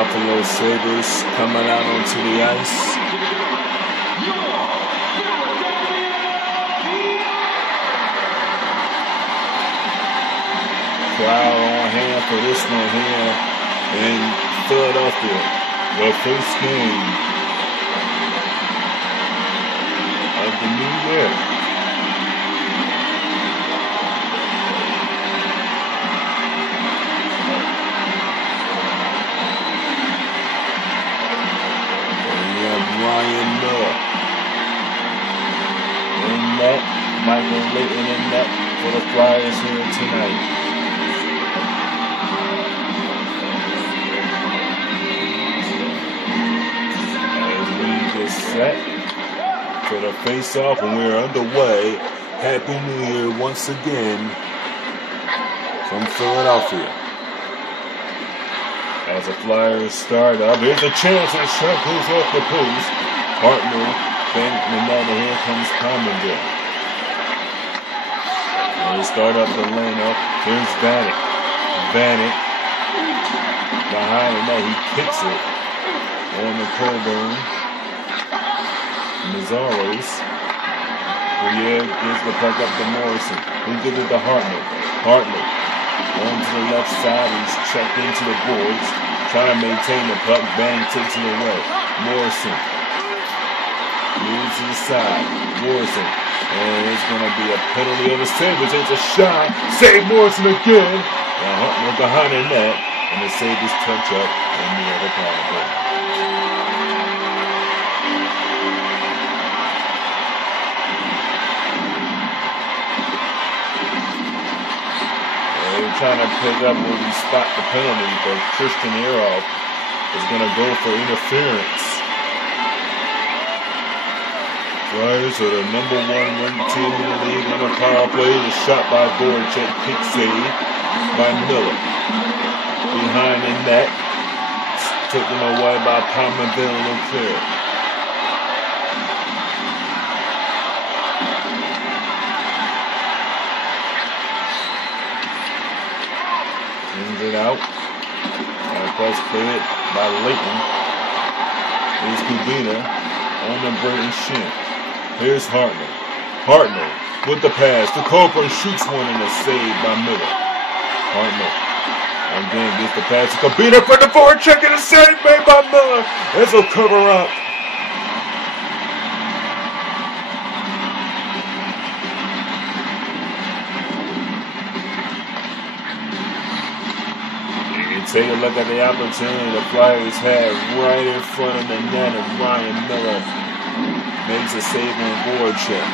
Buffalo Sabres coming out onto the ice. Crowd on hand for this one here in Philadelphia. The first game of the new year. Ryan Miller in net, Michael Leighton in net for the Flyers here tonight. As we get set for the face-off and we're underway. Happy New Year once again from Philadelphia. As the Flyers start up, here's a chance, and a shot goes off the post. Hartnell, and then here comes Commander. And they start up the lineup. Here's Vanek. Vanek behind the net, he kicks it on the Coburn. Mazzaros. Briere gives the puck up to Morrison. He gives it to Hartnell. Hartnell on to the left side, he's checked into the boards, trying to maintain the puck. Bang takes it away. Morrison moves to the side. Morrison, and it's going to be a penalty on the Sabres. It's a shot. Save Morrison again. And Hartnell behind the net, and the Sabres touch up on the other power play. Trying to pick up where we spot the penalty, but Christian Ehrhoff is going to go for interference. Flyers are the #1 ranked team in the league on the power play. The shot by Voracek, kick save by Miller. Behind the net, taken away by Palmerville and Leclerc. It out. And press cleared by Leighton. Here's Kubina on the Brayden Schenn. Here's Hartnell. Hartnell with the pass. The Coburn shoots one and a save by Miller. Hartnell again gets the pass to Kubina for the forward check and a save made by Miller. This will cover up. Take a look at the opportunity the Flyers had right in front of the net, and Ryan Miller makes a save on Voracek.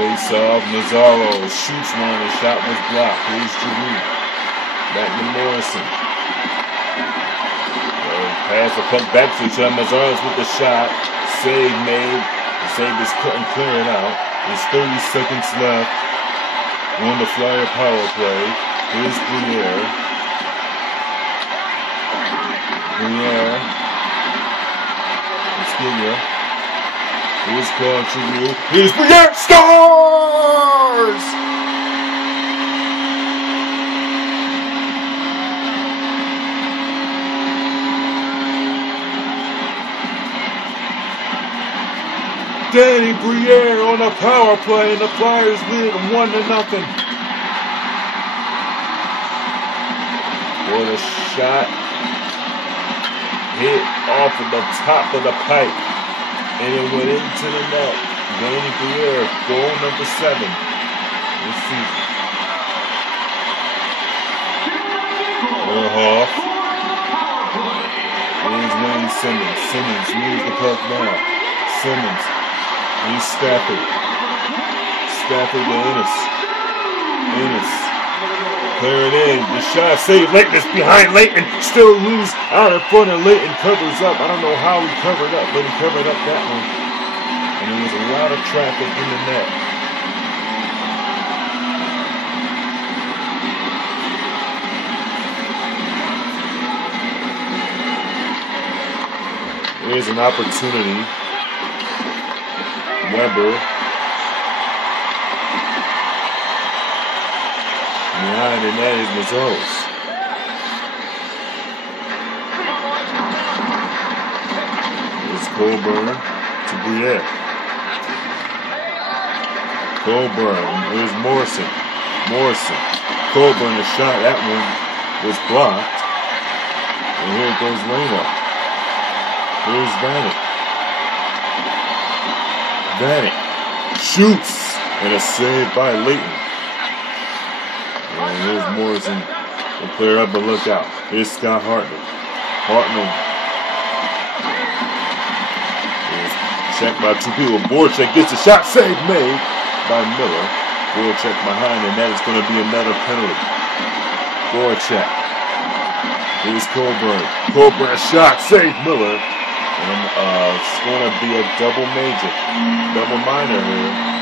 Face off, Mazzaro shoots one, the shot was blocked. Here's Giroux. Back to Morrison. Pass the puck back to each other. Mazzaro's with the shot. Save made. The Sabres couldn't clear it out. There's 30 seconds left on the Flyer power play. Here's Briere. Briere. Esquilla. Here's Claude Giroux. Here's Briere. Scores! Danny Briere on a power play, and the Flyers lead 1-0. What a shot. Hit off of the top of the pipe, and it went into the net. Danny Briere, goal number 7 this season. Ehrhoff. Here's Wayne Simmons. Simmons moves the puck now. Simmons. Here's Stafford. Stafford to Ennis. Ennis. Clear it in. The shot saved. Leighton is behind Leighton. Still loose out in front of Leighton. Covers up. I don't know how he covered up, but he covered up that one. And there was a lot of traffic in the net. Here's an opportunity. Weber Behind the net is Mazoros. It's Colburn to Briere. Colburn. Here's Morrison. Colburn, a shot. That one was blocked. And here goes Reno. Here's Vanek. Shoots. And a save by Layton. And here's Morrison. The player up and look out. Here's Scott Hartnell. Here's checked by two people. Voracek gets a shot. Save made by Miller. Voracek behind, and that is going to be another penalty. Voracek. Here's Colburn. Colburn shot. Save Miller. And it's going to be a double major. Double minor here.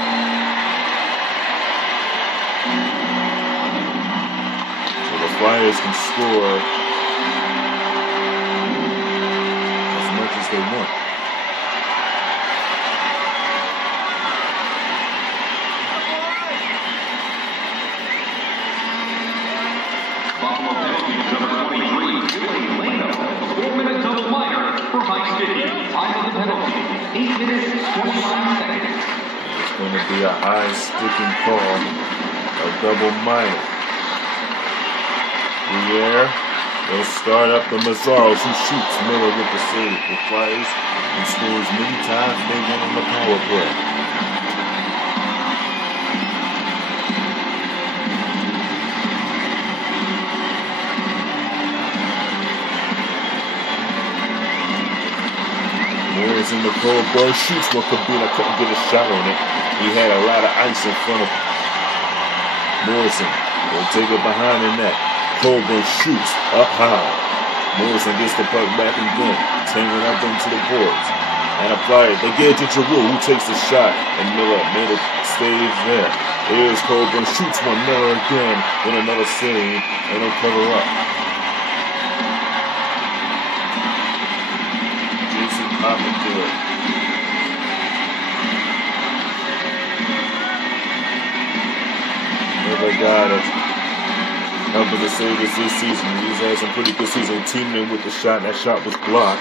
Flyers can score as much as they want. Buffalo penalty number 23, Julian Leno. 4-minute double minor for high sticky. Time of the penalty, 8 minutes, 25 seconds. It's going to be a high sticking call, a double minor. Briere will start up the Mazoros, who shoots Miller with the save. The Flyers can score as many times as they want on the power play. Morrison, the Colburn shoots what Kabila couldn't get a shot on it. He had a lot of ice in front of him. Morrison will take it behind the net. Colburn shoots up high. Morrison gets the puck back again, tangling up into the boards. And a Flyer, they get it to Giroux, who takes the shot, and Miller made a save there. Here's Colburn, shoots one, Miller again, then another save, and they'll cover up. Jason Poppendale. Another guy that's helping to save us this season. He's had some pretty good season teaming in with the shot. That shot was blocked.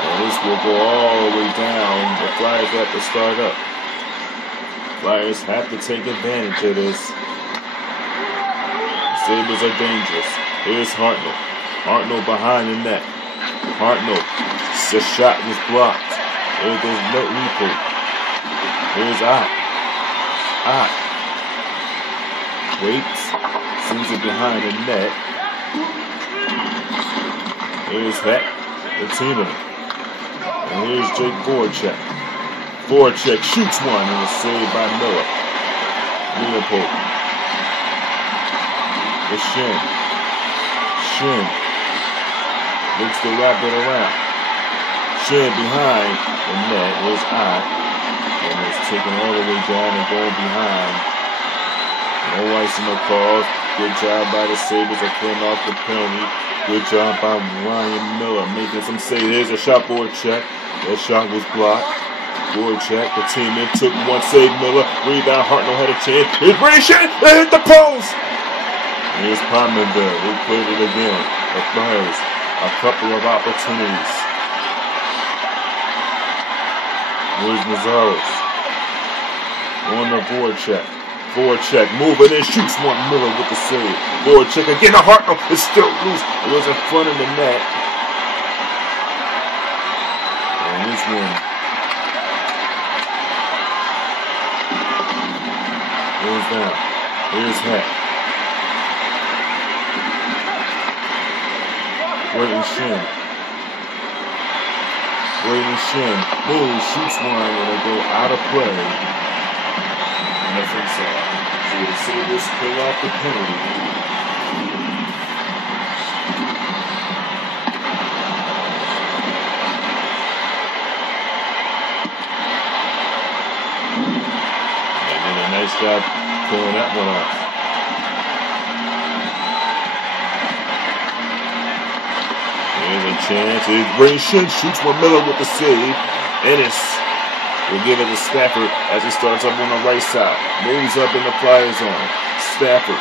And this will go all the way down. The Flyers have to start up. Flyers have to take advantage of this. The Sabres are dangerous. Here's Hartnell. Hartnell behind the net. Hartnell. The shot was blocked. There goes no replay. Here's Ott. Waits, sends it behind the net. Here's Heck, the teamer. And here's Jake Voracek. Voracek shoots one and is saved by Miller. Leopold. The Shin looks to wrap it around. Shin behind the net. There's Ott. And it's taken all the way down and going behind. No ice in the calls. Good job by the Sabres of pulling off the penalty. Good job by Ryan Miller making some saves. Here's a shot, Voracek. That shot was blocked. Voracek, the team in, took one save. Miller, rebound. Hartnell had a chance. Here's Brady. They hit the post. Here's Poppendale. He played it again. The Flyers, a couple of opportunities. Here's Mazoros. On the Voracek. Voracek moving in, shoots one. Miller with the save. Voracek again. Hartnell is still loose. It was in front of the net. And this one. Goes down. Here's Heck. Brayden Shin. Moves, shoots one, and they go out of play. Different side. So the Sabres pull off the penalty. And did a nice job pulling that one off. Here's a chance. Here's Brayden Shin shoots one. Miller with the save. And it's We'll give it to Stafford as he starts up on the right side. Moves up in the flyer zone. Stafford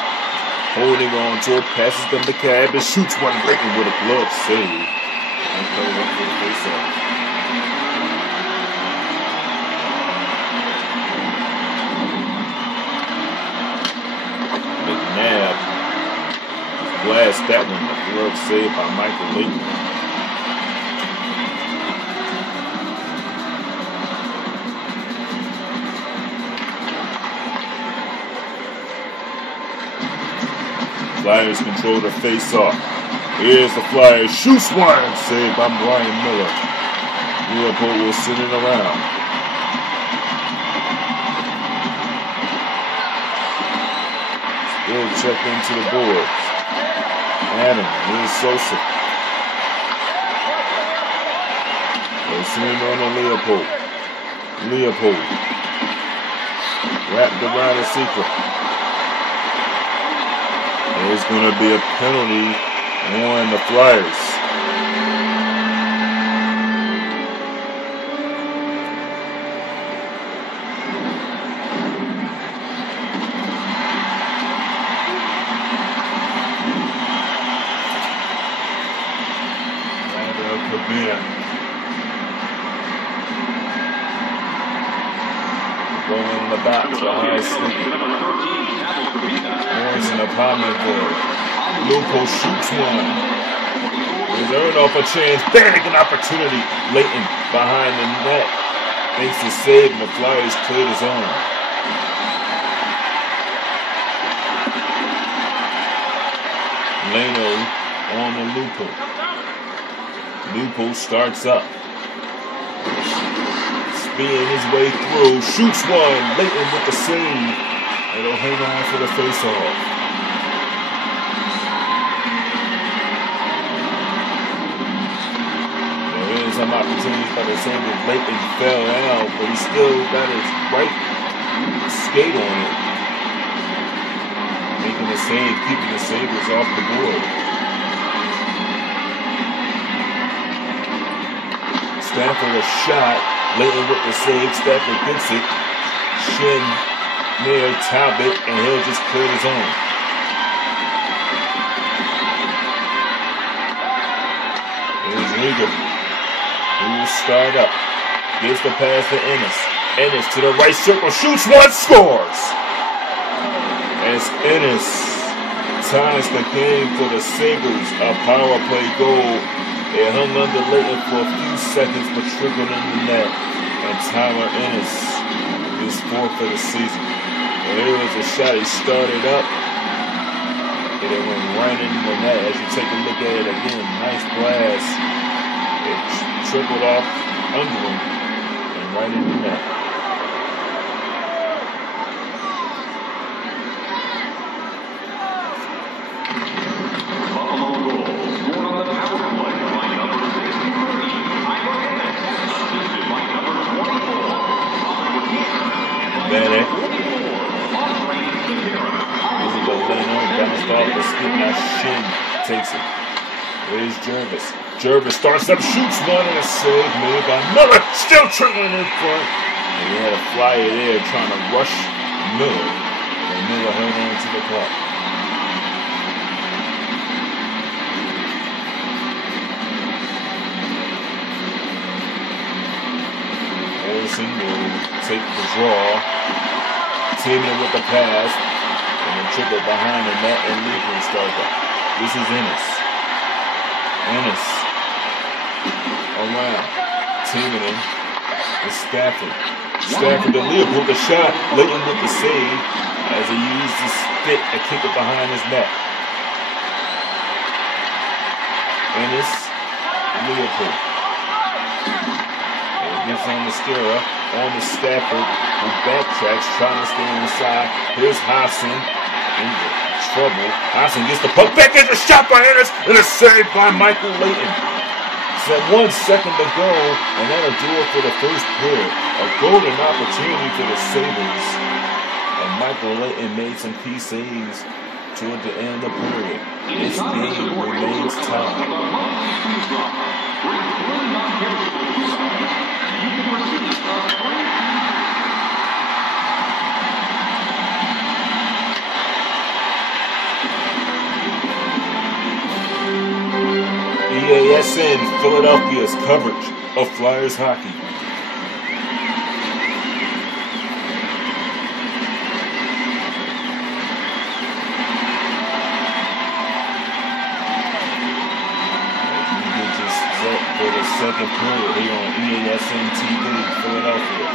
holding on to it, passes them to Cab and shoots one Layton with a glove save. And comes up for the face-off. McNabb blasts that one. A glove save by Michael Layton. Flyers control the face-off. Here's the Flyers. Shoots one. Saved by Brian Miller. Leopold will send it around. Still checked into the boards. Adam. Here's Sosa. They'll send it on to Leopold. Leopold. Wrapped around the secret. There's going to be a penalty on the Flyers. Going in the back to high sleep. Morris in the apartment board. Lupo shoots one. There's Earnoff a chance. Bang! An opportunity. Layton behind the net. Makes the save and the Flyers cleared his own. Leno on the Lupo. Lupo starts up. Speeding his way through. Shoots one. Layton with the save. And they'll hang on for the face-off. There is some opportunities by the Sabres. Layton fell out, but he still got his right skate on it. Making the save, keeping the Sabres off the board. Stafford a shot. Layton with the save. Stafford gets it. Shin near Talbot, and he'll just clear his own. Here's Rieger, who will start up. Gives the pass to Ennis. Ennis to the right circle, shoots one, scores! As Ennis ties the game for the Sabres, a power play goal. It hung under Layton for a few seconds, but trickled in the net. And Tyler Ennis is fourth for the season. Well, here was a shot. He started up, and it went right into the net. As you take a look at it again, nice blast. It trickled off under him and right in the net. Buffalo goal scored on the power play by number 63, Tyler Ennis, assisted by number 24, Robert McKeon. Bounced off the skip, now Shin takes it. There's Jervis. Jervis starts up, shoots one, and a save made by Miller. Still trickling in front. And he had a flyer there trying to rush Miller. And Miller held on to the puck. Harrison will take the draw. Teaming with the pass. And the triple behind the net, and Lee can start up. This is Ennis. Ennis. Around. Teaming in. It's Stafford. Stafford to Leopold, the shot. Layton with the save as he used his stick to kick it behind his net. Ennis. Leopold. And it gets on the Mascara. On to Stafford, who backtracks, trying to stay inside. Here's Hassan in trouble. Hassan gets the puck back. There's a shot by Ennis, and a save by Michael Layton. So 1 second to go, and that'll do it for the first period. A golden opportunity for the Sabres. And Michael Layton made some key saves toward the end of the period. This game remains tied. You can receive a free in Philadelphia's coverage of Flyers hockey. For the second period here on EASN TV, Philadelphia.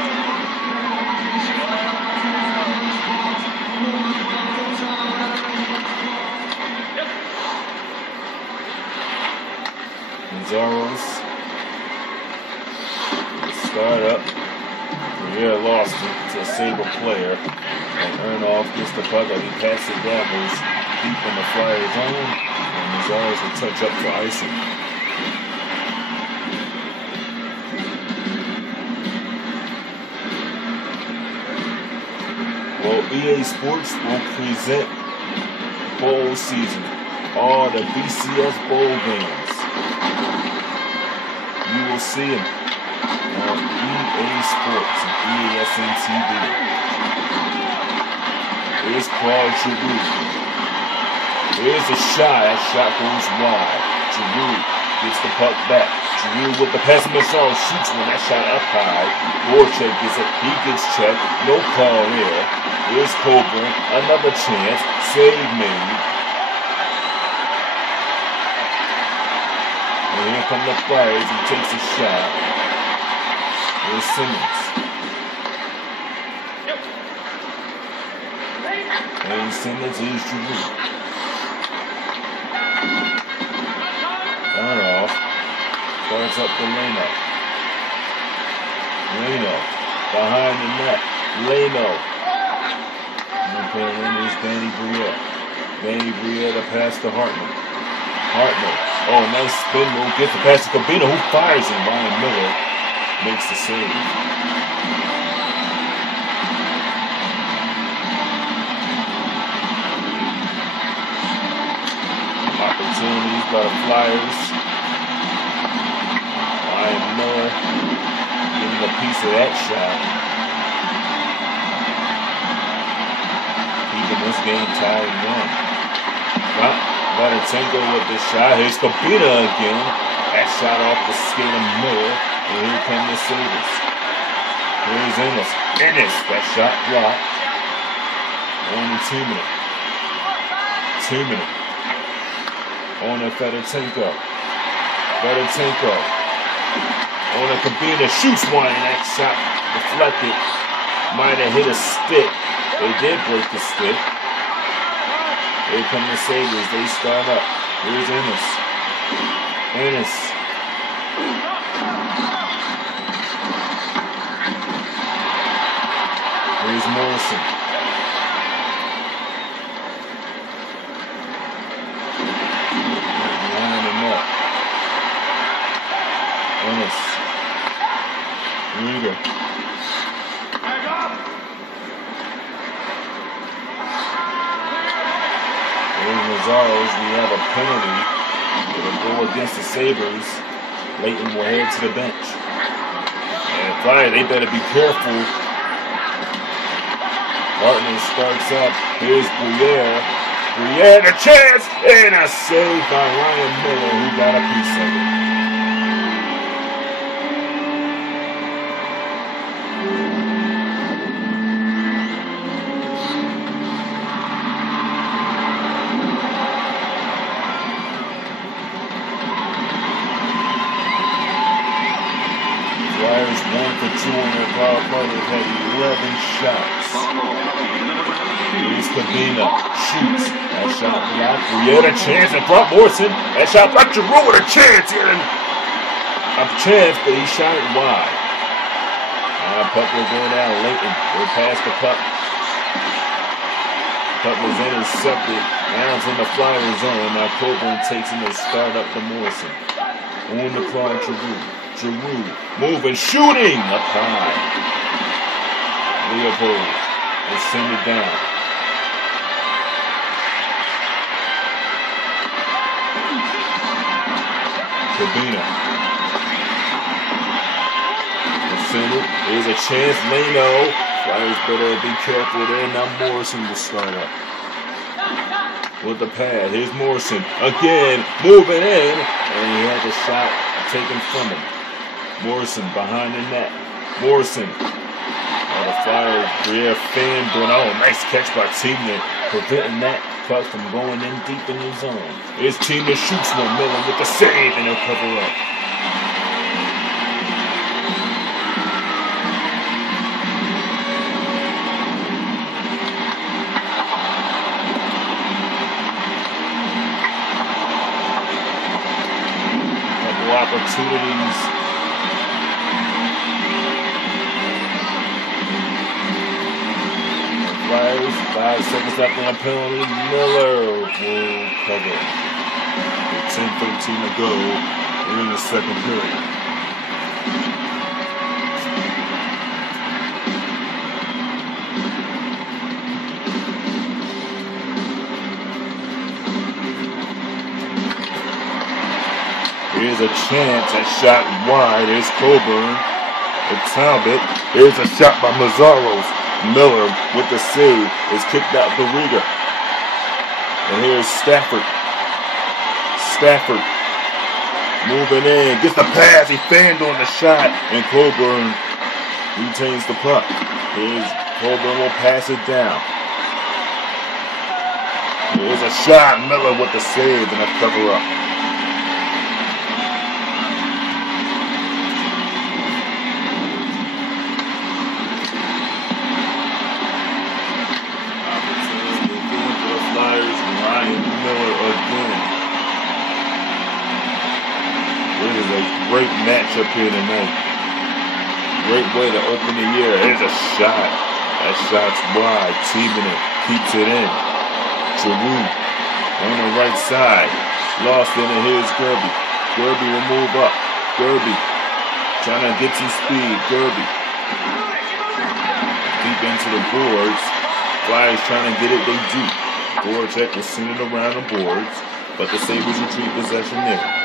Gonzalez start up. Briere lost it to a Sabre player. And Earnoff gets the puck as he passes it down, goes deep in the Flyers zone. And Gonzalez will touch up for icing. Well, EA Sports will present bowl season, all the BCS bowl games. You will see them on EA Sports and EASN TV. Here's Claude Giroux. Here's a shot. That shot goes wide. Giroux gets the puck back. Giroux with the pass, Michel shoots one. That shot up high. Voracek gets it. He gets checked. No call there. Here's Coburn. Another chance. Save made. And here come the Flyers. He takes a shot. Here's Simmons. And Simmons is Giroux. Earnoff starts up to Leno. Leno behind the net. Leno. And is Danny Briere. Danny Briere to pass to Hartman. Hartman. Oh, nice spin move. Gets the pass to Cabina, who fires him. Ryan Miller makes the save. Opportunities by the Flyers. Ryan Miller getting a piece of that shot. Keeping this game tied and one. Vatatenko with the shot. Here's Cabina again. That shot off the skate of Miller. And here come the Sabres. Here's Ennis. Ennis. That shot blocked. Only 2 minutes. 2 minutes. On to Vatatenko. Vatatenko. On to Cabina. Shoots one. And that shot deflected. Might have hit a stick. They did break the stick. Here come the Sabres. They start up. Here's Ennis. Ennis. Here's Morrison. Behind the net. Ennis. Rieger. Gonzalez, we have a penalty. It'll go against the Sabres. Leighton will head to the bench. And Flyers, they better be careful. Hartman starts up. Here's Briere. Briere, a chance! And a save by Ryan Miller, who got a piece of it. Flyers 1 for 2 on their power play. They've had 11 shots. Here's Cabina. Shoots. That shot blocked. Briere a chance in front. Morrison. That shot blocked. Giroux with a chance here. A chance, but he shot it wide. Puck will go down. Leighton will pass the puck. Puck was intercepted. Now it's in the Flyer zone. Now Coburn takes him to start up to Morrison. On the Claude Giroux. Giroux moving, shooting up high. Leopold will send it down. Cabina. Will send it. Here's a chance. Leno. Flyers better be careful there. Now Morrison will start up. with the pad. Here's Morrison again, moving in, and he had the shot taken from him. Morrison behind the net. Morrison. The Flyers, Briere fan doing, oh, nice catch by Tiedemann, preventing that puck from going in deep in the zone. Here's Tiedemann, shoots one, Miller with the save, and he'll cover up. Couple opportunities. Flyers, 5 seconds left on a penalty. Miller will cover. With 10:13 to go in the second period. Here's a chance, a shot wide. Here's Coburn. It's Talbot. Here's a shot by Mazzaros. Miller with the save is kicked out to Riga. And here's Stafford. Stafford moving in, gets the pass, he fanned on the shot, and Coburn retains the puck. Here's Coburn will pass it down. Here's a shot, Miller with the save and a cover up. Great matchup here tonight. Great way to open the year. Here's a shot. That shot's wide. Tiedemann keeps it in. Giroux on the right side. Lost in it. Here's Gerby. Gerby will move up. Gerby trying to get some speed. Gerby deep into the boards. Flyers trying to get it. They do. Voracek was seen it around the boards, but the Sabres retreat possession there.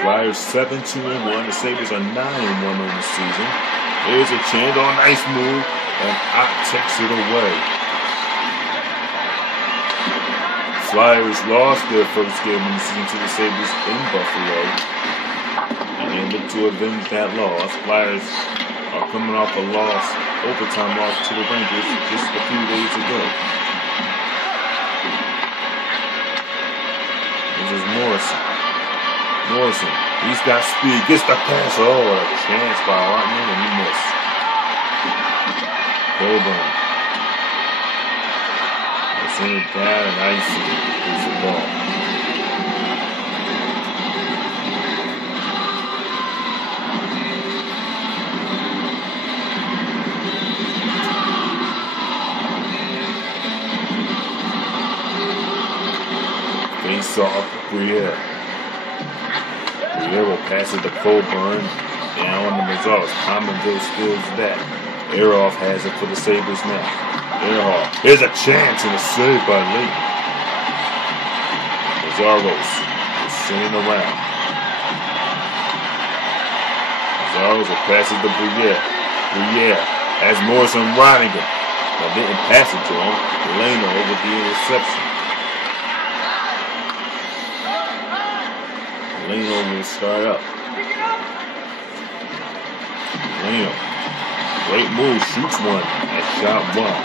Flyers 7-2-1. The Sabres are 9-1 on the season. There's a chance. Oh, nice move. And Ott takes it away. Flyers lost their first game of the season to the Sabres in Buffalo. And they look to avenge that loss. Flyers are coming off a loss, overtime loss to the Rangers just a few days ago. This is Morrison. Morrison, he's got speed, gets the pass. Oh, a chance by Hartman, and he missed. Coburn. They send it down, and Icy gets the ball. Face off, Briere. Briere will pass it to Coburn. Down on the Mazzaros. Commondale steals that. Ehrhoff has it for the Sabres now. Ehrhoff. Here's a chance and a save by Leighton. Mazzaros is sending around. Mazzaros will pass it to Briere. Briere has Morrison riding him. But didn't pass it to him. Leno with the interception. Leno will start up. Leno, great move, shoots one. That shot one.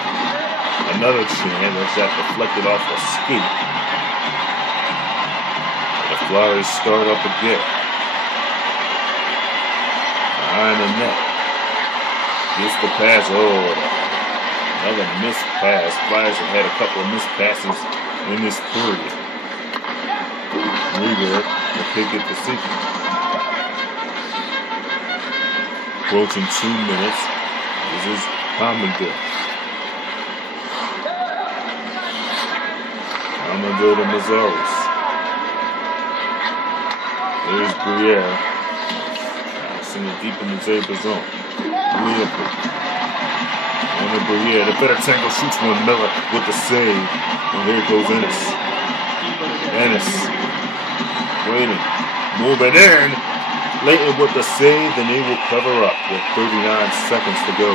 Another chance. That shot deflected off a skate. The Flyers start up again. Behind the net. Gets the pass. Oh, another missed pass. Flyers have had a couple of missed passes in this period. Rieger will pick it to sequence. Approaching 2 minutes. This is Commondale. Commondale to Mazzaros. There's Briere. Sending it deep in the Sabres zone. Leopold. On the Briere. The better tangle shoots one. Miller with the save. And here goes Ennis. Ennis. Waiting. Moving in. Leighton with the save, and they will cover up with 39 seconds to go.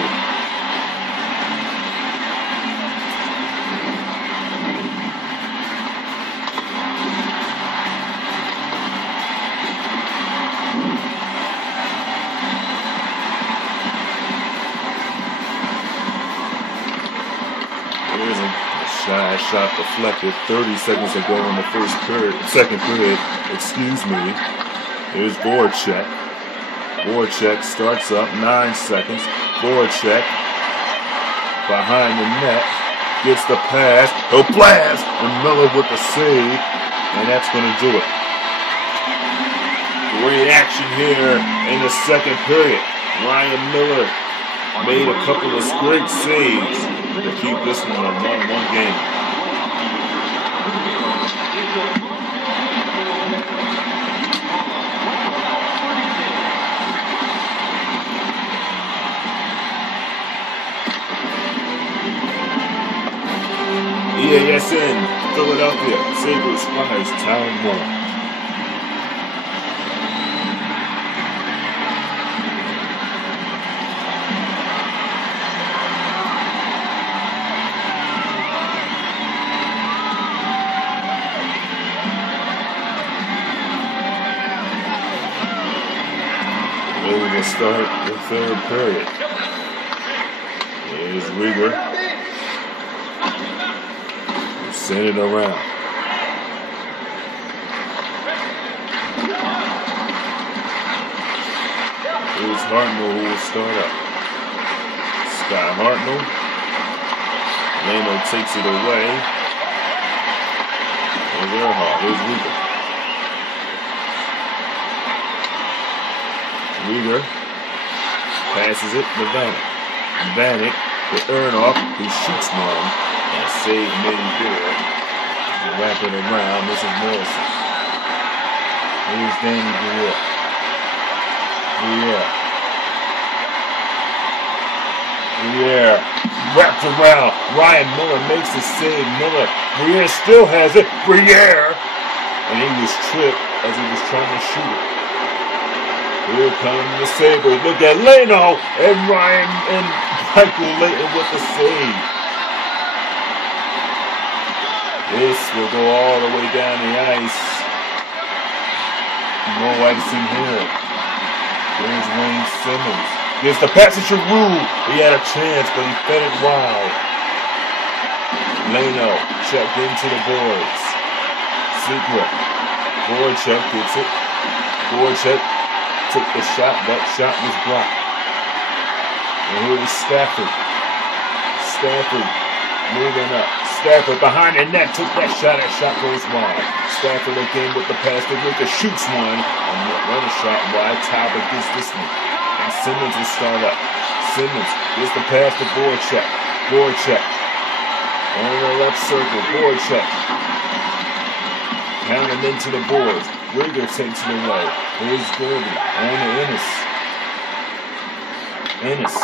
shot deflected. 30 seconds to go in the second period. Excuse me. Here's Voracek. Voracek starts up, 9 seconds. Voracek behind the net. Gets the pass. He'll blast. And Miller with the save. And that's going to do it. Great action here in the second period. Ryan Miller made a couple of great saves to keep this one a 1-1 game. EASN, Philadelphia, Sabres, Flyers, Town 1. We will start the third period. Here's Rieger. Send it around. Here's Hartnell who will start up. Scott Hartnell. Leno takes it away. Here's Earhart. Here's Rieger. Rieger passes it to Vanek. Vanek to Earnoff, who shoots one and save made good. Wrap it around. This is Morrison. Here's Danny Briere. Briere wrapped around. Ryan Miller makes the save. Miller. Briere still has it. Briere. And he was tripped as he was trying to shoot it. Here comes the Sabres. Look at Leno and Ryan and Michael Leighton with the save. This will go all the way down the ice. No icing here. Here's Wayne Simmons. Gives the pass to Giroux. He had a chance, but he fed it wide. Leno checked into the boards. Secret. Voracek gets it. Voracek took the shot. That shot was blocked. And here is Stafford. Stafford moving up. Stafford behind the net took that shot. That shot goes wide. Stafford again with the pass to Rieger. Shoots one. And another shot wide. Talbot gets this one. And Simmons will start up. Simmons gives the pass to Voracek. Voracek. On the left circle. Voracek. Pounding into the boards. Rieger takes it away. Here's Gerby on to Ennis. Ennis.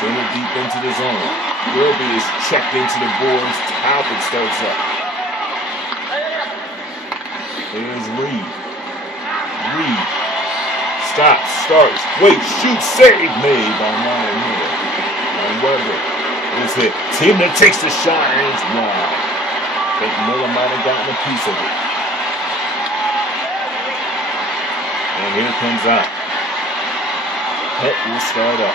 Send it deep into the zone. Gerby is checked into the boards. Talbot starts up. Here's Reed. Reed. Stops, starts, waits, shoots, save made by Ryan Miller. And Weber is hit. Team that takes the shot and it's wide. I think Miller might have gotten a piece of it. And here comes out. Het will start up.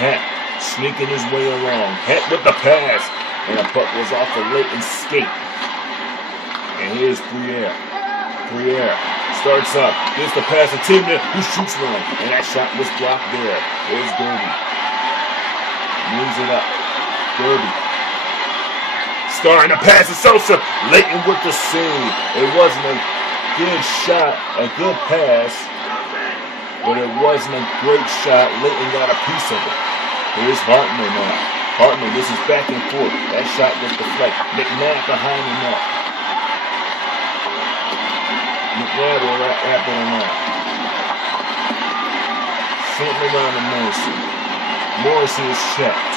Het sneaking his way along. Het with the pass. And the puck was off the Leighton's skate. And here's Briere. Briere starts up. Gives the pass to Timner, who shoots one. And that shot was blocked there. There's Gerby. Moves it up. Gerby. Starting to pass to Sosa. Leighton with the save. It wasn't a good shot, a good pass, but it wasn't a great shot. Leighton got a piece of it. Here's Hartman now. Hartman, this is back and forth. That shot was deflected. McNabb behind the net. McNabb will wrap it around. Sent around to Morrison. Morrison is checked.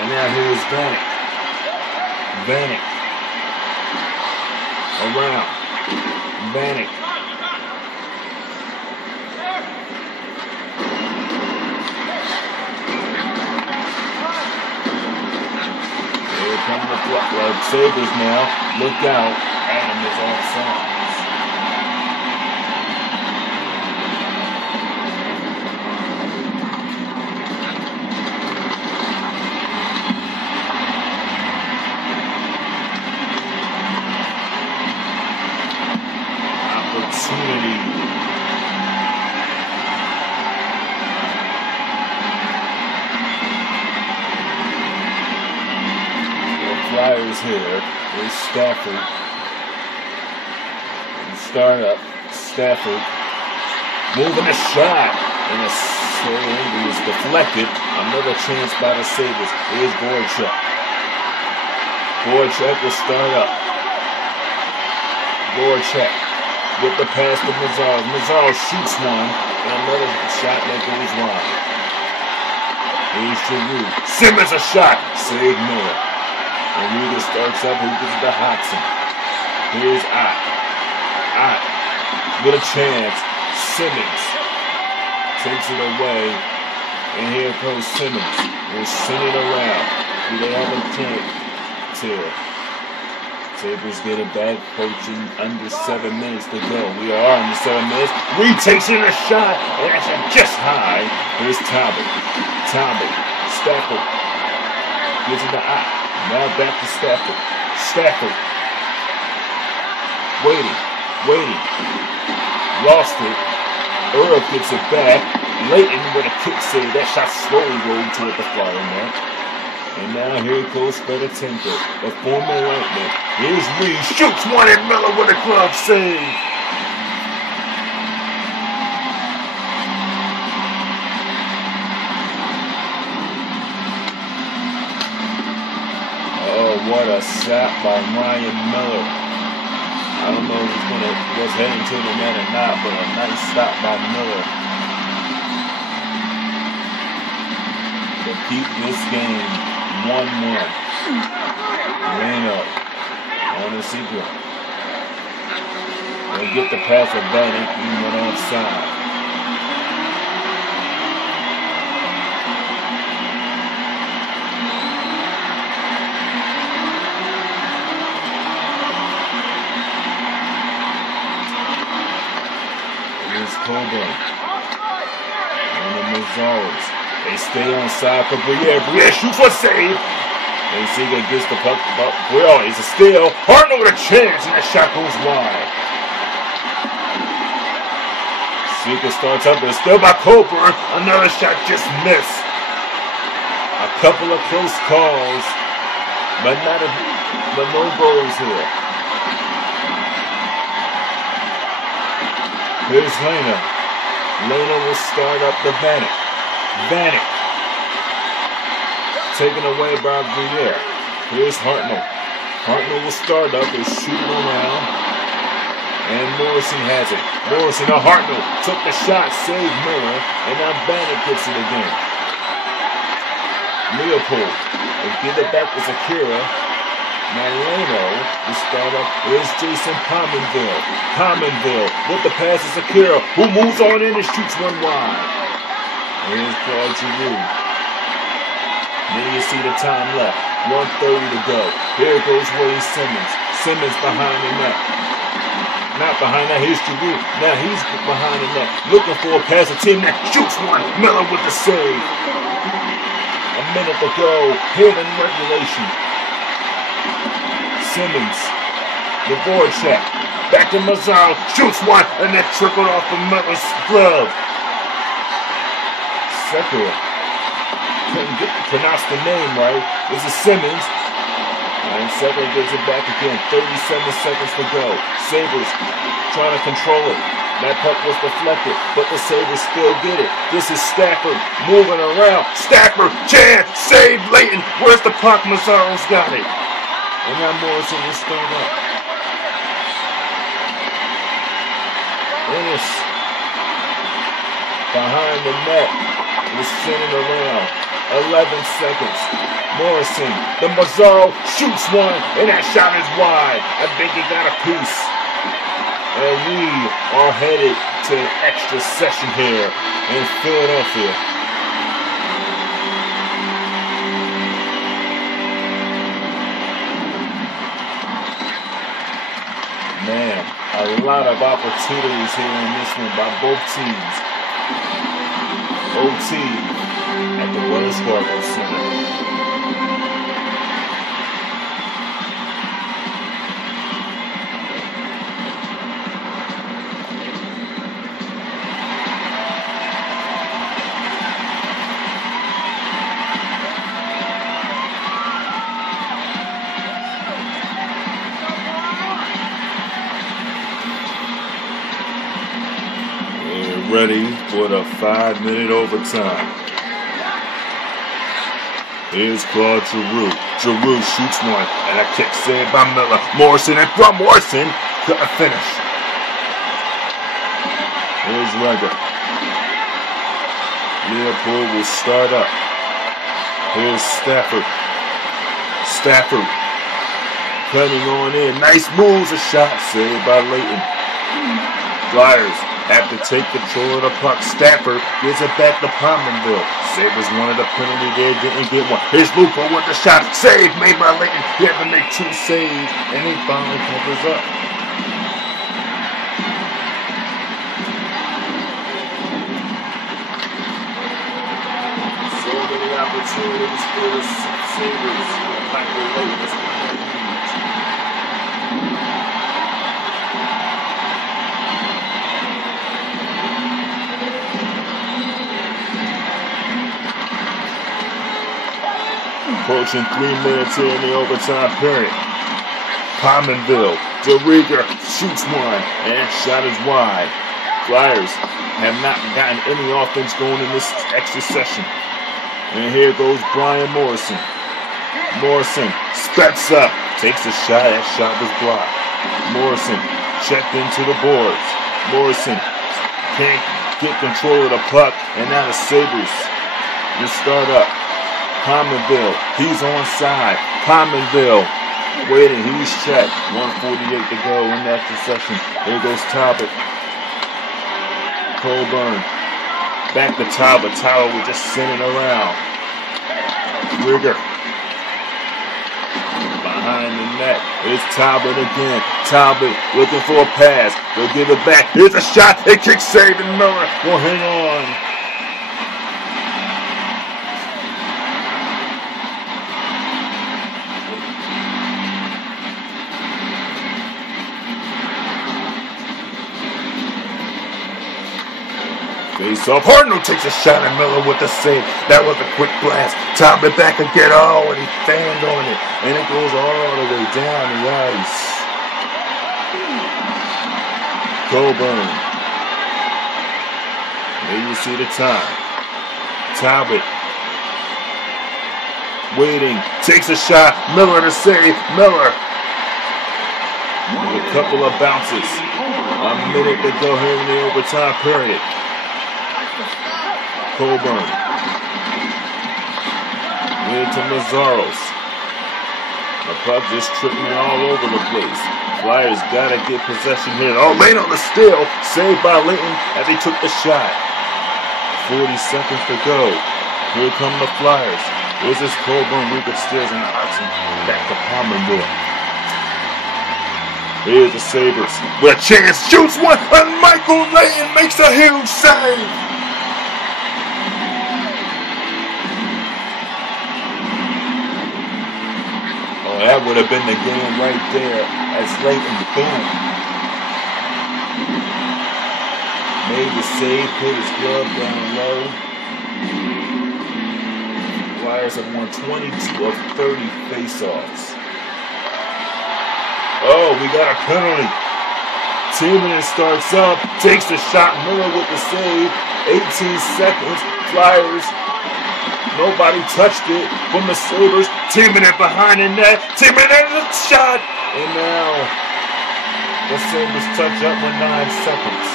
And now here's Vanek. Vanek. Around. Vanek. Here come the Sabres now. Look out. Adam is offside. Flyers here. Here's Stafford. Start up. Stafford. Moving a shot. And a save is deflected. Another chance by the Sabres. Here's Voracek. Voracek will start up. Voracek with the pass to Mazzaro. Mazzaro shoots one. And another shot that goes wide. Here's Giroux. Simmons a shot. Save Miller. And Rita starts up. Who gives it to Hodgson? Here's Ott. Ott with a chance. Simmons takes it away. And here goes Simmons. We'll send it around. Do they have a chance here? Sabres get it back, coaching under 7 minutes to go. We are under 7 minutes. Reed takes in a shot, and that's just high. Here's Talbot. Talbot. Stafford. Gives it to Ott. Now back to Stafford. Stafford. Waiting. Lost it. Irv gets it back. Leighton with a kick save. That shot slowly rolled toward the Flyer net. And now here goes Fedotenko, the former Lightning. Here's Reed, shoots one at Miller with a glove save. Oh, what a shot by Ryan Miller. I don't know if he was heading to the net or not, but a nice stop by Miller to keep this game 1-1. Leno on the sequel. They get the pass of Bannock. He went offside. Here's Coburn. And the Mazzaros. They stay on side for Briere. Briere shoots one save. And Seager gets the puck. Well, it's a steal. Hartnell with a chance, and the shot goes wide. Seager starts up, and still by Coburn. Another shot just missed. A couple of close calls, but no goals here. Here's Lena. Lena will start up the Bannock. Bannock. Taken away by Briere. Here's Hartnell. Hartnell will start up and shoot around. And Morrison has it. Morrison, now Hartnell took the shot, saved Miller, and now Bannock gets it again. Leopold will give it back to Zakira. Now Leno will start up. Here's Jason Pominville. Pominville with the pass to Zakira, who moves on in and shoots one wide. Here's Claude Giroux. Then you see the time left. 1:30 to go. Here goes Wayne Simmons. Simmons behind the net. Not behind that. Here's Giroux. Now he's behind the net. Looking for a pass. A team that shoots one. Miller with the save. A minute to go. Here in regulation. Simmons. Dvorak. Back to Mazzaro. Shoots one. And that trickled off of Miller's glove. Sekera. Couldn't pronounce the name right. This is Simmons. And Sekera gets it back again. 37 seconds to go. Sabres trying to control it. That puck was deflected, but the Sabres still get it. This is Stafford moving around. Stafford, chance, save Leighton. Where's the puck? Mazzaro's got it. And now Morrison will start up. Ennis behind the net. Is sending around. 11 seconds. Morrison, the Mazzaro shoots one, and that shot is wide. I think he got a piece. And we are headed to an extra session here in Philadelphia. Man, a lot of opportunities here in this one by both teams. OT at the Wells Fargo Center. ready for the 5-minute overtime. Here's Claude Giroux. Giroux shoots one, and a kick saved by Miller. Morrison, and from Morrison, couldn't finish. Here's Reger. Leopold will start up. Here's Stafford. Stafford cutting on in. Nice moves, a shot saved by Layton. Flyers have to take control of the puck. Stafford gives it back to Pominville. Sabres wanted a penalty there, didn't get one. Here's Lupo with the shot. Save made by Layton. He had to make 2 saves, and he finally covers up. So many opportunities for the Sabres. Michael Layton. Approaching 3 minutes here in the overtime period. Pominville, DeRieger shoots one, and shot is wide. Flyers have not gotten any offense going in this extra session. And here goes Brian Morrison. Morrison steps up, takes a shot. That shot was blocked. Morrison checked into the boards. Morrison can't get control of the puck, and now the Sabres will start up. Pominville, he's onside. Pominville waiting, he's checked. 1:48 to go in that possession. There goes Talbot. Colburn. Back to Talbot. Talbot was just sending around. Rieger. Behind the net. It's Talbot again. Talbot looking for a pass. They'll give it back. Here's a shot. It kicks saved, and Miller will hang on. Face-off. Hartnell takes a shot at Miller with the save. That was a quick blast. Talbot back again. Oh, and he fanned on it. And it goes all the way down the ice. Colburn. There you see the time. Talbot. Waiting. Takes a shot. Miller to save. Miller. With a couple of bounces. A minute to go here in the overtime period. Colburn. Into Mazzaros. The puck just tripping all over the place. Flyers gotta get possession here. Oh, Layton on the steal. Saved by Layton as he took the shot. 40 seconds to go. Here come the Flyers. Here's this Colburn. Rieger steals and knocks him back to Pominville. Here's the Sabres with a chance. Shoots one, and Michael Layton makes a huge save. That would have been the game right there as Layton, boom, made the save, put his glove down low. Flyers have won 22 of 30 faceoffs. Oh, we got a penalty. Timonen starts up, takes the shot. Miller with the save. 18 seconds. Flyers. Nobody touched it from the Sabres. Timonen behind the net. Timonen the shot. And now the Sabres touch up with 9 seconds.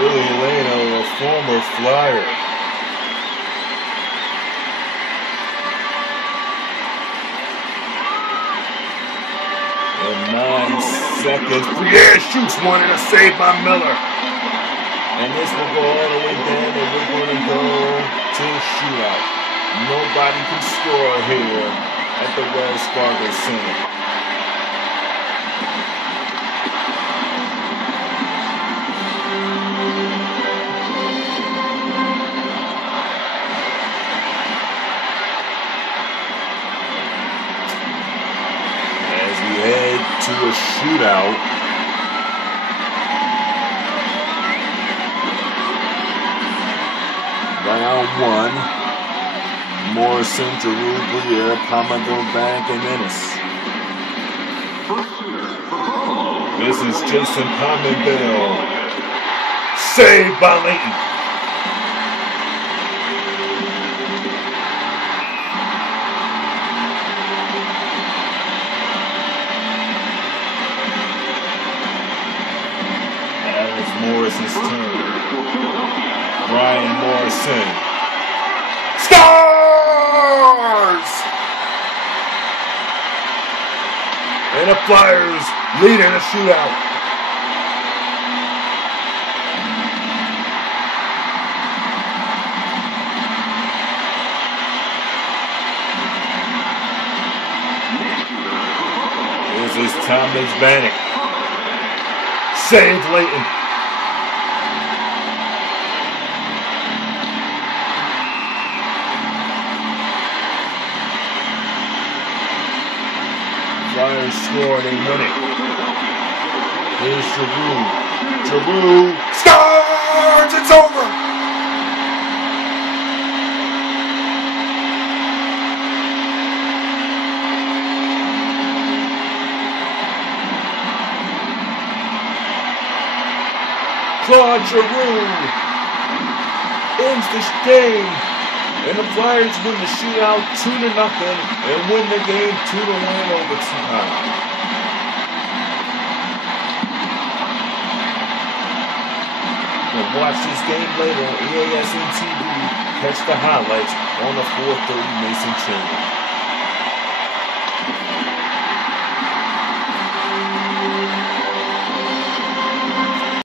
Willie Leno, a former Flyer. And 9 seconds. Yeah, shoots one and a save by Miller. And this will go all the way down, and we're going to go to a shootout. Nobody can score here at the Wells Fargo Center. Head to a shootout. Round 1. Morrison, Giroux, Briere, Palmerville, Bank, and Ennis. First shooter for Buffalo. This is Jason Palmerville. Saved by Layton. Morrison's turn. Brian Morrison scores! And the Flyers lead in a shootout. This is Thomas Bannock. Saved Layton. Flyers score, they win it. Here's Giroux. Giroux scores! It's over! Claude Giroux ends the game. And the Flyers win the shootout 2-0 and win the game 2-1 overtime. And watch this game later on EASN TV. Catch the highlights on the 430 Mason channel.